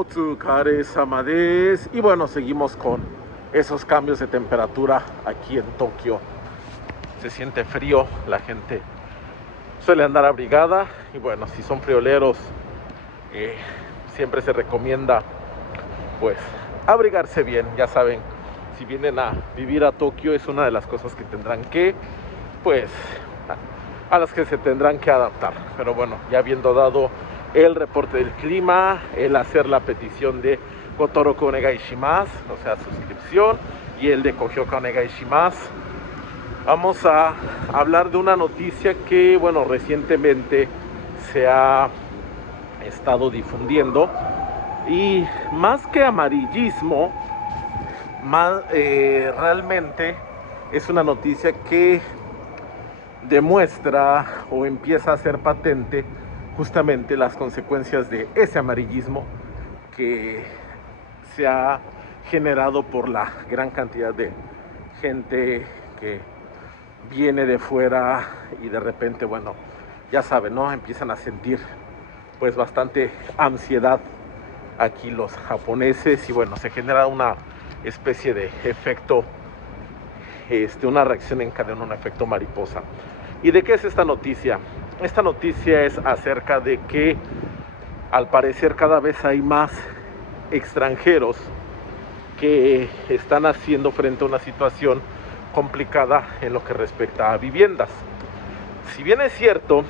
Otsukare-sama desu. Y bueno, seguimos con esos cambios de temperatura aquí en Tokio. Se siente frío, la gente suele andar abrigada. Y bueno, si son frioleros, siempre se recomienda pues abrigarse bien. Ya saben, si vienen a vivir a Tokio, es una de las cosas que tendrán que, pues, a las que se tendrán que adaptar. Pero bueno, ya habiendo dado el reporte del clima, el hacer la petición de Kotoroku Onegai Shimasu, o sea, suscripción, y el de Kohyoka Onegai Shimasu, vamos a hablar de una noticia que, bueno, recientemente se ha estado difundiendo. Y más que amarillismo, realmente es una noticia que demuestra o empieza a ser patente justamente las consecuencias de ese amarillismo que se ha generado por la gran cantidad de gente que viene de fuera y de repente, bueno, ya saben, ¿no? Empiezan a sentir pues bastante ansiedad aquí los japoneses y bueno, se genera una especie de efecto, una reacción en cadena, un efecto mariposa. ¿Y de qué es esta noticia? Esta noticia es acerca de que al parecer cada vez hay más extranjeros que están haciendo frente a una situación complicada en lo que respecta a viviendas. Si bien es cierto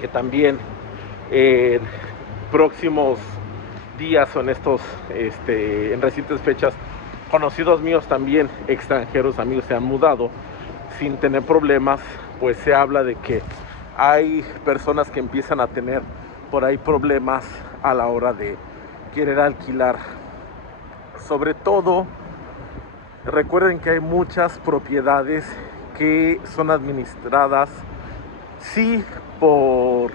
que también en próximos días o en estos en recientes fechas, conocidos míos también extranjeros, amigos, se han mudado sin tener problemas, pues se habla de que hay personas que empiezan a tener por ahí problemas a la hora de querer alquilar. Sobre todo, recuerden que hay muchas propiedades que son administradas, sí, por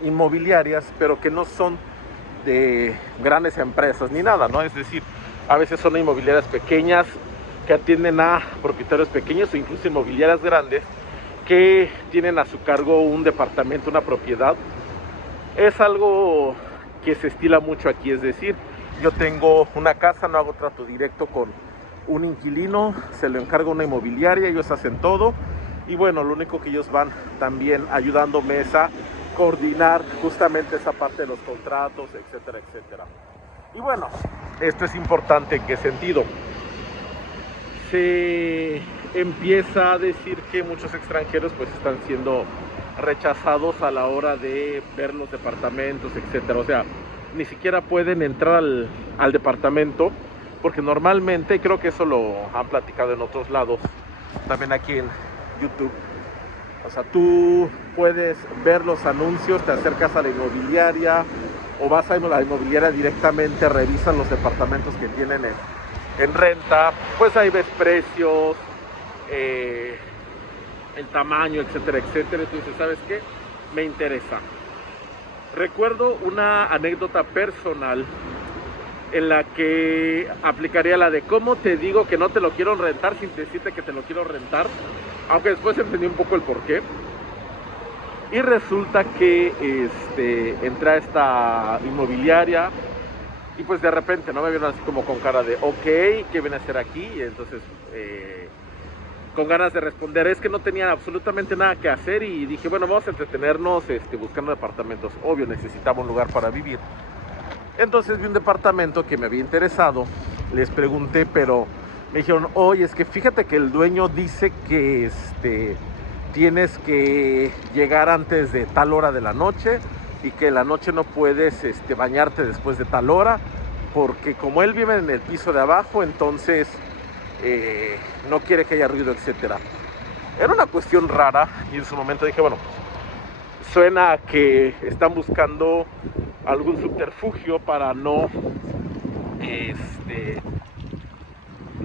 inmobiliarias, pero que no son de grandes empresas ni nada, ¿no? Es decir, a veces son inmobiliarias pequeñas que atienden a propietarios pequeños o incluso inmobiliarias grandes que tienen a su cargo un departamento, una propiedad. Es algo que se estila mucho aquí, es decir, yo tengo una casa, no hago trato directo con un inquilino, se lo encargo a una inmobiliaria, ellos hacen todo y bueno, lo único que ellos van también ayudándome es a coordinar justamente esa parte de los contratos, etcétera, etcétera. Y bueno, esto es importante. ¿En qué sentido? Se empieza a decir que muchos extranjeros pues están siendo rechazados a la hora de ver los departamentos, etcétera. O sea, ni siquiera pueden entrar al departamento porque normalmente, creo que eso lo han platicado en otros lados, también aquí en YouTube. O sea, tú puedes ver los anuncios, te acercas a la inmobiliaria o vas a la inmobiliaria directamente, revisan los departamentos que tienen en renta, pues ahí ves precios, el tamaño, etcétera, etcétera. Entonces, ¿sabes qué? Me interesa. Recuerdo una anécdota personal en la que aplicaría la de cómo te digo que no te lo quiero rentar sin decirte que te lo quiero rentar, aunque después entendí un poco el porqué. Y resulta que entré a esta inmobiliaria y pues de repente no me vieron así como con cara de ok, ¿qué viene a hacer aquí? Y entonces con ganas de responder, es que no tenía absolutamente nada que hacer y dije, bueno, vamos a entretenernos buscando departamentos. Obvio, necesitaba un lugar para vivir. Entonces vi un departamento que me había interesado, les pregunté, pero me dijeron, oye, es que fíjate que el dueño dice que tienes que llegar antes de tal hora de la noche y que en la noche no puedes bañarte después de tal hora, porque como él vive en el piso de abajo, entonces no quiere que haya ruido, etcétera. Era una cuestión rara y en su momento dije, bueno, suena a que están buscando algún subterfugio para no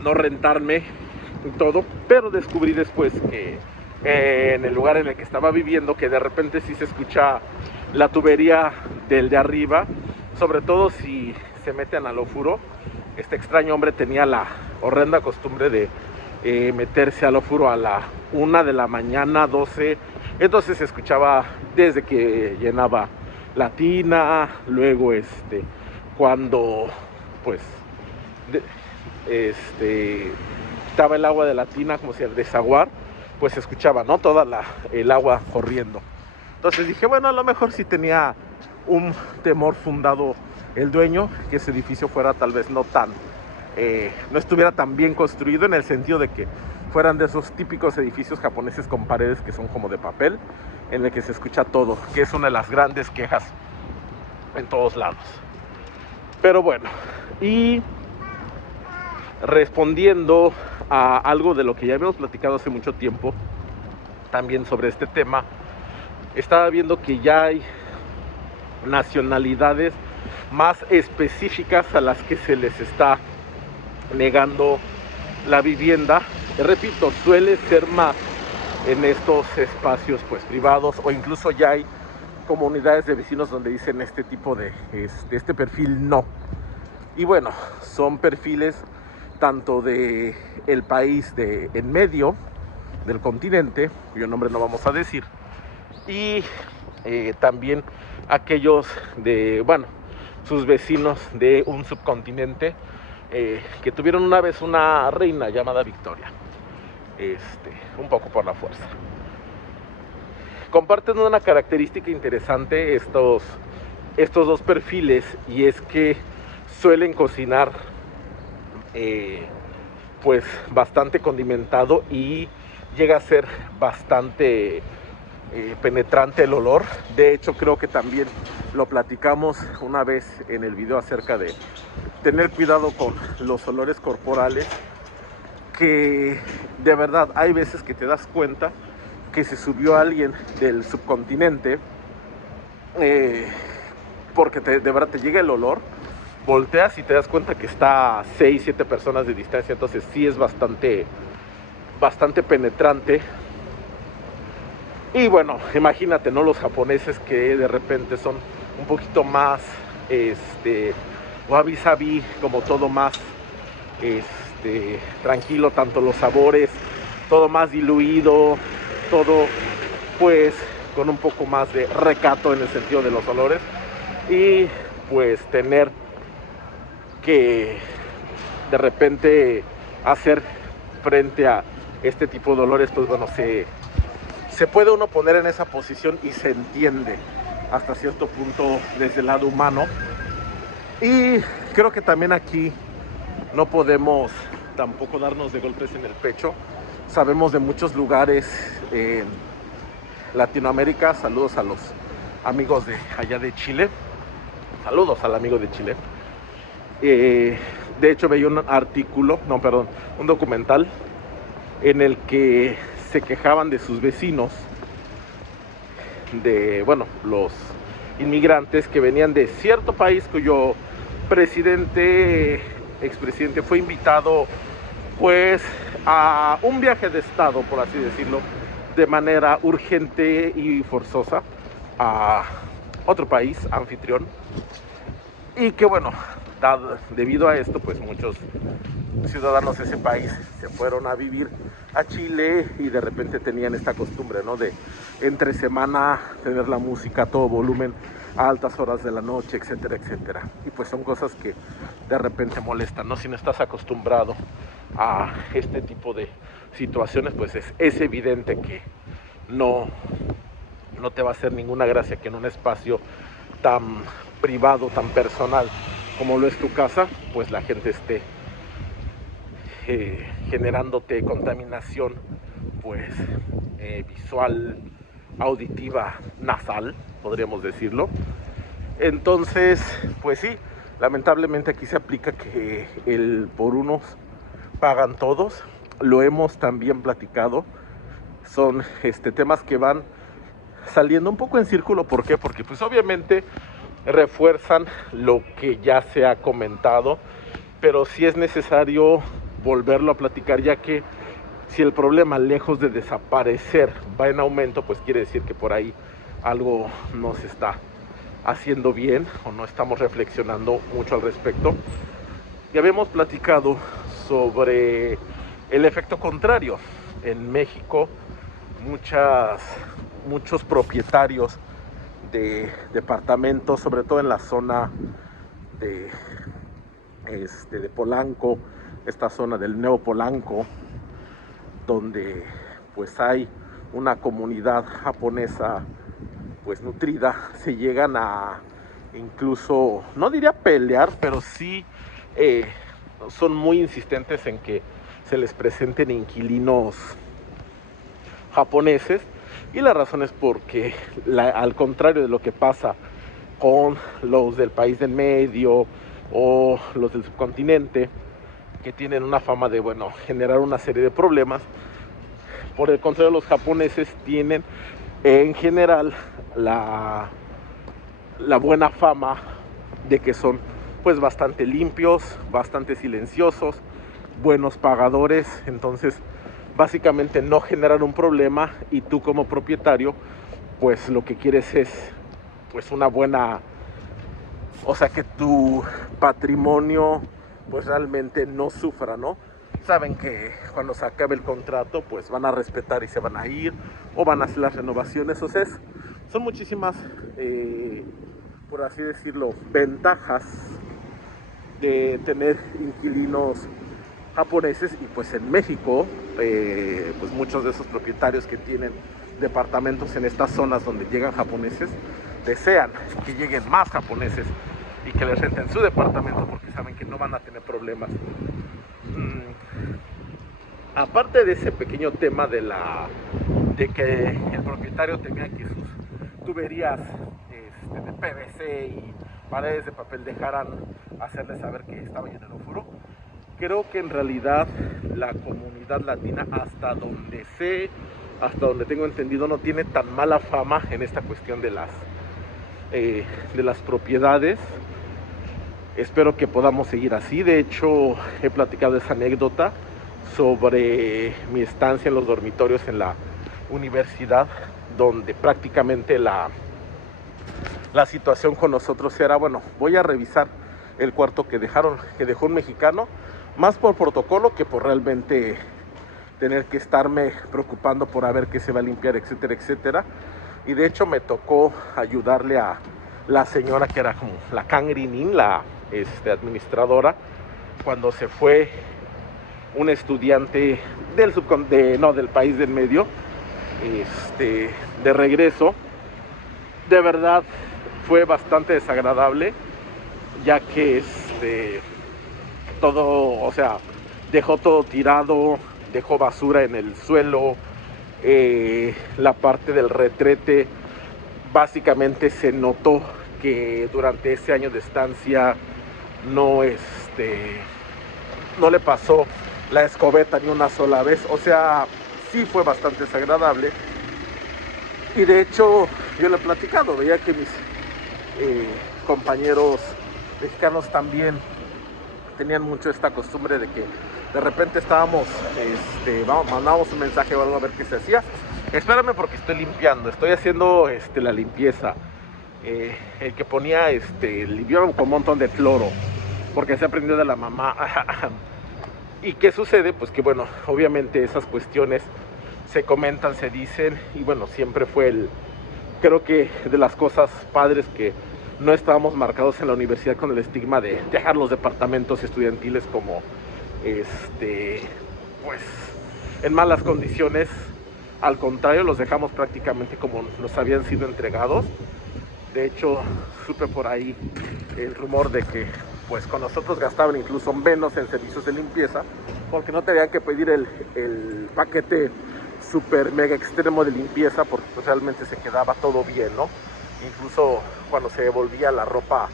no rentarme y todo, pero descubrí después que en el lugar en el que estaba viviendo, que de repente sí se escucha la tubería del de arriba, sobre todo si se meten al ofuro. Este extraño hombre tenía la horrenda costumbre de meterse al ofuro a la 1 de la mañana, 12, entonces se escuchaba desde que llenaba Latina, luego cuando pues quitaba el agua de la tina, como si al desaguar, pues se escuchaba, ¿no? Toda el agua corriendo. Entonces dije, bueno, a lo mejor sí tenía un temor fundado el dueño, que ese edificio fuera tal vez no estuviera tan bien construido, en el sentido de que fueran de esos típicos edificios japoneses con paredes que son como de papel, en el que se escucha todo, que es una de las grandes quejas en todos lados. Pero bueno, y respondiendo a algo de lo que ya habíamos platicado hace mucho tiempo, también sobre este tema, estaba viendo que ya hay nacionalidades más específicas a las que se les está negando la vivienda. Repito, suele ser más en estos espacios pues privados, o incluso ya hay comunidades de vecinos donde dicen este tipo de este perfil no. Y bueno, son perfiles tanto de el país de en medio del continente, cuyo nombre no vamos a decir, y también aquellos de, bueno, sus vecinos de un subcontinente que tuvieron una vez una reina llamada Victoria, un poco por la fuerza. Comparten una característica interesante estos dos perfiles, y es que suelen cocinar pues bastante condimentado, y llega a ser bastante penetrante el olor. De hecho, creo que también lo platicamos una vez en el video acerca de tener cuidado con los olores corporales, que de verdad hay veces que te das cuenta que se subió alguien del subcontinente, porque de verdad te llega el olor, volteas y te das cuenta que está a 6, 7 personas de distancia. Entonces sí es bastante penetrante. Y bueno, imagínate, ¿no? Los japoneses, que de repente son un poquito más wabi-sabi, como todo más tranquilo, tanto los sabores, todo más diluido, todo pues con un poco más de recato en el sentido de los olores. Y pues tener que de repente hacer frente a este tipo de olores, pues bueno, se puede uno poner en esa posición, y se entiende hasta cierto punto desde el lado humano. Y creo que también aquí no podemos tampoco darnos de golpes en el pecho. Sabemos de muchos lugares en Latinoamérica. Saludos a los amigos de allá de Chile. Saludos al amigo de Chile. De hecho veía un documental en el que se quejaban de sus vecinos, de, bueno, los inmigrantes que venían de cierto país cuyo expresidente fue invitado pues a un viaje de estado, por así decirlo, de manera urgente y forzosa a otro país anfitrión, y que bueno, debido a esto pues muchos ciudadanos de ese país se fueron a vivir a Chile, y de repente tenían esta costumbre, ¿no? De entre semana tener la música a todo volumen a altas horas de la noche, etcétera, etcétera. Y pues son cosas que de repente molestan, ¿no? Si no estás acostumbrado a este tipo de situaciones, pues es evidente que no te va a hacer ninguna gracia que en un espacio tan privado, tan personal como lo es tu casa, pues la gente esté generándote contaminación pues visual, auditiva, nasal, podríamos decirlo. Entonces, pues sí, lamentablemente aquí se aplica que el por unos pagan todos. Lo hemos también platicado. Son temas que van saliendo un poco en círculo. ¿Por qué? Porque pues obviamente refuerzan lo que ya se ha comentado, pero sí es necesario volverlo a platicar, ya que si el problema, lejos de desaparecer, va en aumento, pues quiere decir que por ahí algo no se está haciendo bien, o no estamos reflexionando mucho al respecto. Ya habíamos platicado sobre el efecto contrario. En México muchos propietarios de departamentos, sobre todo en la zona de, de Polanco, esta zona del Nuevo Polanco, donde pues hay una comunidad japonesa pues nutrida, se llegan a incluso, no diría pelear, pero sí son muy insistentes en que se les presenten inquilinos japoneses, y la razón es porque al contrario de lo que pasa con los del país del medio o los del subcontinente, que tienen una fama de, bueno, generar una serie de problemas, por el contrario los japoneses tienen en general la buena fama de que son pues bastante limpios, bastante silenciosos, buenos pagadores. Entonces básicamente no generan un problema, y tú como propietario pues lo que quieres es pues una buena, o sea, que tu patrimonio pues realmente no sufra, ¿no? Saben que cuando se acabe el contrato pues van a respetar y se van a ir, o van a hacer las renovaciones. O sea, son muchísimas por así decirlo, ventajas de tener inquilinos japoneses. Y pues en México pues muchos de esos propietarios que tienen departamentos en estas zonas donde llegan japoneses desean que lleguen más japoneses y que les renten su departamento, porque saben que no van a tener problemas. Aparte de ese pequeño tema de que el propietario temía que sus tuberías de PVC y paredes de papel dejaran hacerle saber que estaba lleno de ófuro, creo que en realidad la comunidad latina, hasta donde tengo entendido, no tiene tan mala fama en esta cuestión de las propiedades. Espero que podamos seguir así. De hecho, he platicado esa anécdota sobre mi estancia en los dormitorios en la universidad, donde prácticamente la situación con nosotros era, bueno, voy a revisar el cuarto que dejó un mexicano, más por protocolo que por realmente tener que estarme preocupando por a ver qué se va a limpiar, etcétera, etcétera. Y de hecho me tocó ayudarle a la señora que era como la Kangrinin, la administradora, cuando se fue un estudiante del país del medio, de regreso. De verdad fue bastante desagradable, ya que todo, o sea, dejó todo tirado, dejó basura en el suelo, la parte del retrete, básicamente se notó que durante ese año de estancia no le pasó la escobeta ni una sola vez. O sea, sí fue bastante desagradable. Y de hecho yo le he platicado, veía que mis compañeros mexicanos también tenían mucho esta costumbre de que de repente mandábamos un mensaje o algo a ver qué se hacía. Espérame porque estoy limpiando, estoy haciendo la limpieza. El que ponía limpiaban con un montón de cloro, porque se aprendió de la mamá. ¿Y qué sucede? Pues que bueno, obviamente esas cuestiones se comentan, se dicen, y bueno, siempre fue creo que de las cosas padres que no estábamos marcados en la universidad con el estigma de dejar los departamentos estudiantiles como pues en malas condiciones. Al contrario, los dejamos prácticamente como nos habían sido entregados. De hecho, supe por ahí el rumor de que pues con nosotros gastaban incluso menos en servicios de limpieza, porque no tenían que pedir el paquete super mega extremo de limpieza, porque pues realmente se quedaba todo bien, ¿no? Incluso cuando se devolvía la ropa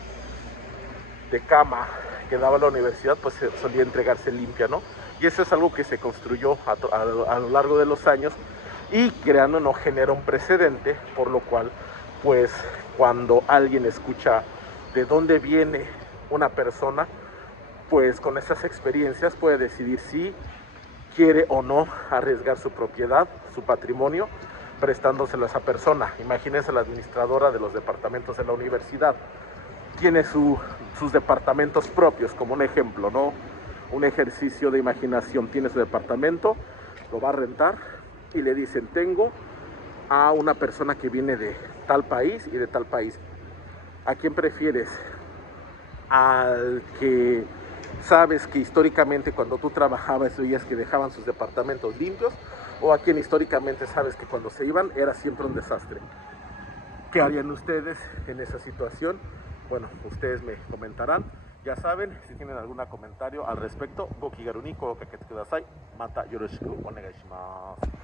de cama que daba la universidad, pues solía entregarse limpia, ¿no? Y eso es algo que se construyó a lo largo de los años, y creando no genera un precedente, por lo cual pues cuando alguien escucha de dónde viene una persona, pues con esas experiencias puede decidir si quiere o no arriesgar su propiedad, su patrimonio, prestándoselo a esa persona. Imagínense, la administradora de los departamentos de la universidad tiene sus departamentos propios, como un ejemplo, ¿no? Un ejercicio de imaginación. Tiene su departamento, lo va a rentar y le dicen: tengo a una persona que viene de tal país y de tal país? ¿A quién prefieres? ¿Al que sabes que históricamente cuando tú trabajabas veías que dejaban sus departamentos limpios? ¿O a quien históricamente sabes que cuando se iban era siempre un desastre? ¿Qué harían ustedes en esa situación? Bueno, ustedes me comentarán. Ya saben, si tienen algún comentario al respecto, Goki Garuniko, Kaketsu Kudasai, Mata Yoroshiku Onegai Shimasu.